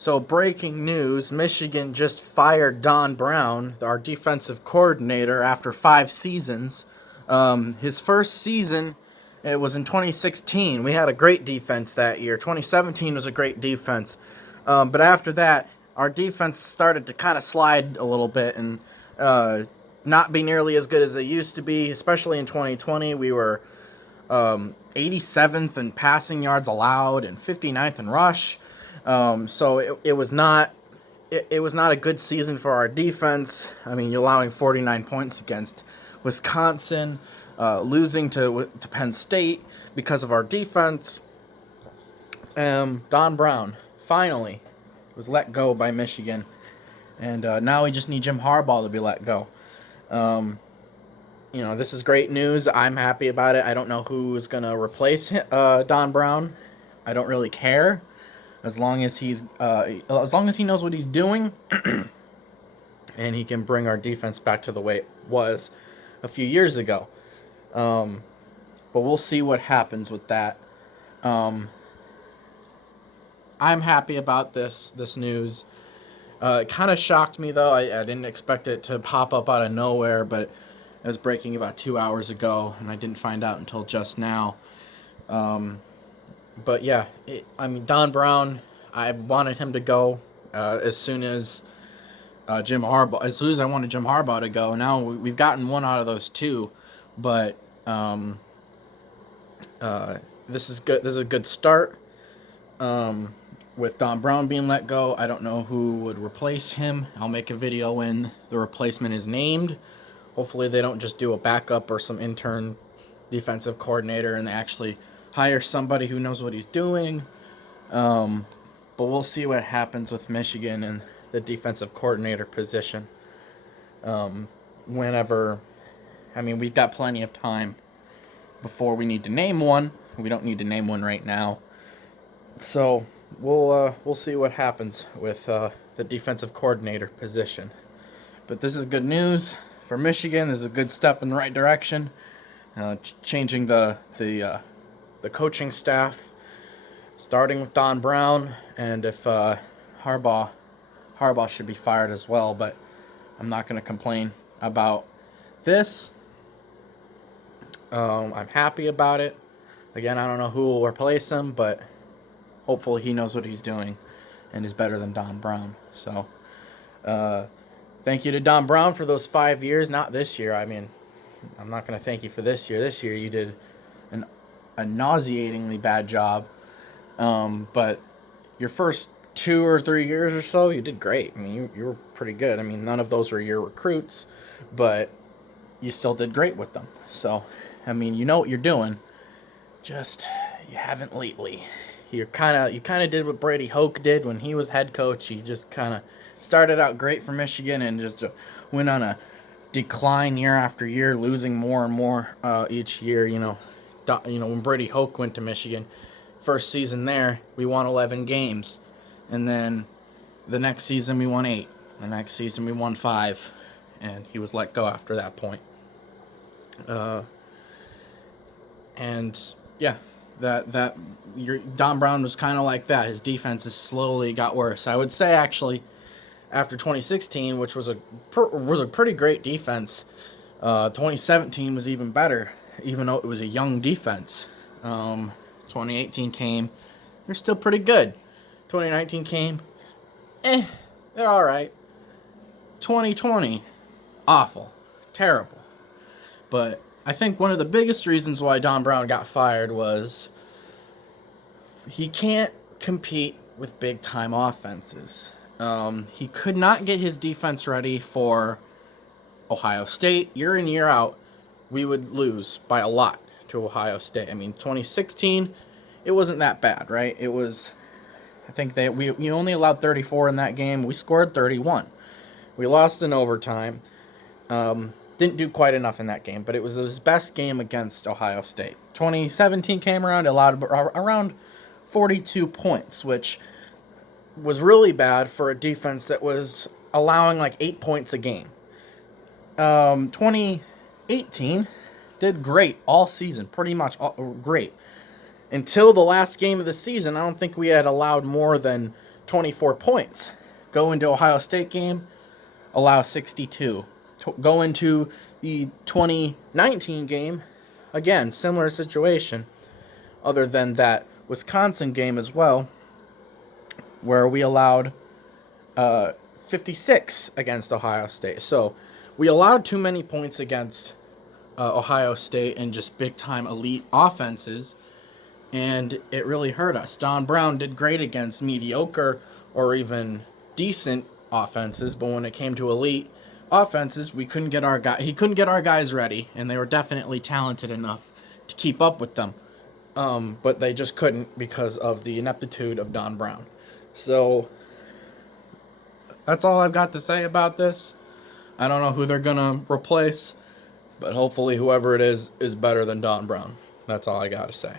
So, breaking news, Michigan just fired Don Brown, our defensive coordinator, after 5 seasons. His first season, it was in 2016. We had a great defense that year. 2017 was a great defense. But after that, our defense started to kind of slide a little bit and not be nearly as good as they used to be, especially in 2020. We were 87th in passing yards allowed and 59th in rush. So it was not a good season for our defense. I mean, you're allowing 49 points against Wisconsin, losing to Penn State because of our defense. Don Brown finally was let go by Michigan, and now we just need Jim Harbaugh to be let go. This is great news. I'm happy about it. I don't know who is going to replace Don Brown. I don't really care. As long as he knows what he's doing, and he can bring our defense back to the way it was a few years ago. But we'll see what happens with that. I'm happy about this news. It kind of shocked me, though. I didn't expect it to pop up out of nowhere, but it was breaking about 2 hours ago, and I didn't find out until just now. But yeah, Don Brown, I wanted him to go as soon as Jim Harbaugh. As soon as I wanted Jim Harbaugh to go. Now we've gotten one out of those two, but this is good. This is a good start. With Don Brown being let go, I don't know who would replace him. I'll make a video when the replacement is named. Hopefully they don't just do a backup or some intern defensive coordinator and they actually hire somebody who knows what he's doing. But we'll see what happens with Michigan and the defensive coordinator position. We've got plenty of time before we need to name one. We don't need to name one right now. So we'll see what happens with the defensive coordinator position. But this is good news for Michigan. This is a good step in the right direction. Changing the coaching staff, starting with Don Brown, and if Harbaugh should be fired as well, but I'm not going to complain about this. I'm happy about it. Again, I don't know who will replace him, but hopefully he knows what he's doing and is better than Don Brown. So, thank you to Don Brown for those 5 years. Not this year. I mean, I'm not going to thank you for this year. This year you did a nauseatingly bad job. But your first 2 or 3 years or so, you did great. I mean, you were pretty good. I mean, none of those were your recruits, but you still did great with them. So, I mean, you know what you're doing. Just, you haven't lately. You kind of did what Brady Hoke did when he was head coach. He just kind of started out great for Michigan and just went on a decline year after year, losing more and more each year. When Brady Hoke went to Michigan, first season there, we won 11 games. And then the next season we won 8. The next season we won 5. And he was let go after that point. Don Brown was kind of like that. His defenses slowly got worse. I would say, actually, after 2016, which was a pretty great defense, 2017 was even better, even though it was a young defense. 2018 came, they're still pretty good. 2019 came, they're all right. 2020, awful, terrible. But I think one of the biggest reasons why Don Brown got fired was he can't compete with big-time offenses. He could not get his defense ready for Ohio State. Year in, year out, we would lose by a lot to Ohio State. I mean, 2016, it wasn't that bad, right? It was, I think we only allowed 34 in that game. We scored 31. We lost in overtime. Didn't do quite enough in that game, but it was his best game against Ohio State. 2017 came around, allowed around 42 points, which was really bad for a defense that was allowing like 8 points a game. 2018 did great all season, pretty much great. Until the last game of the season, I don't think we had allowed more than 24 points. Go into Ohio State game, allow 62. Go into the 2019 game, again, similar situation, other than that Wisconsin game as well, where we allowed 56 against Ohio State. So we allowed too many points against Ohio State and just big-time elite offenses, and it really hurt us. Don Brown did great against mediocre or even decent offenses, but when it came to elite offenses, he couldn't get our guys ready, and they were definitely talented enough to keep up with them. But they just couldn't because of the ineptitude of Don Brown. So that's all I've got to say about this. I don't know who they're going to replace, but hopefully whoever it is better than Don Brown. That's all I got to say.